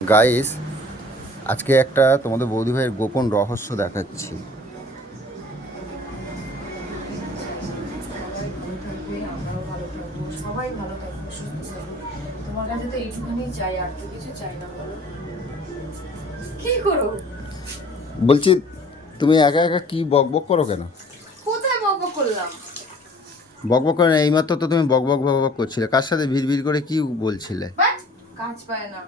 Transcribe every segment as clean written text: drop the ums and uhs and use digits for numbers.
Guys, আজকে একটা তোমাদের বৌদি ভাইয়ের গোপন রহস্য দেখাচ্ছি। আমরাও ভালো থাকবো, সবাই ভালো থাকবো, সুস্থ থাকবো। তোমার কাছে তো এইটুকুনি চাই, আর তো কিছু চাই না। বলো কি করো? বলছি, তুমি একা একা কি বকবক করো কেন? কোথায় বকবক করলাম? বকবক করে না, এইমাত্র তো তুমি বকবক বকবক করছিলে। কার সাথে ভিড় করে কি বলছিলে? বাট কাজ পায় না।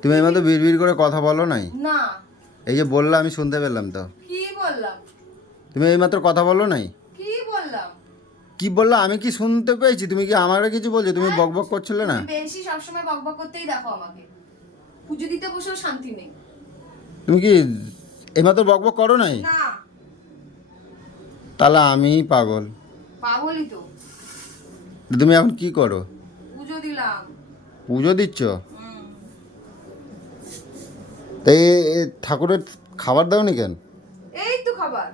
তুমি এইমাত্র ভিড় করে কথা বলো নাই? না। এই যে বললে আমি শুনতে পেলাম তো। কি বললাম? তুমি এইমাত্র কথা বলো নাই? কি বললাম? কি বললা? আমি কি শুনতে পেয়েছি? তুমি কি আমারে কিছু বলছো? তুমি হ্যাঁ? বকবক করছিলে না? তুমি বেশি সবসময় বকবক করতেই দেখো আমাকে। পুজো দিতে বসেও শান্তি নেই। তুমি কি এইমাত্র বকবক করো নাই? না। তাহলে আমিই পাগল। পাগলই তো। তুমি এখন কি করো? পুজো দিলাম। পুজো দিচ্ছ? হুম। তাই ঠাকুরের খাবার দাওনি কেন? এই তো খাবার।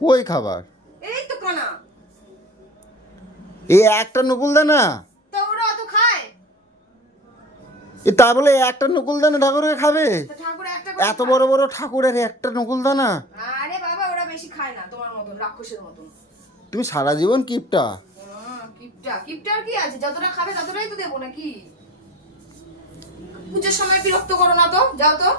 কই খাবার? এই তো কানা। এই একটা নকুল দানা? তো ওরা অত খায়? এ তা বলে একটা নকুল দানা ঠাকুরকে খাবে? তো ঠাকুর একটা এত বড় বড় ঠাকুরের একটা নকুল দানা? আরে বাবা, ওরা বেশি খায় না তোমার মতন, রাক্ষসের মতন। তুমি সারা জীবন কিপটা। কিপটার কি আছে? যতটা খাবে ততটাই তো দেবো নাকি? পুজোর সময় বিরক্ত করো না তো, যাও তো।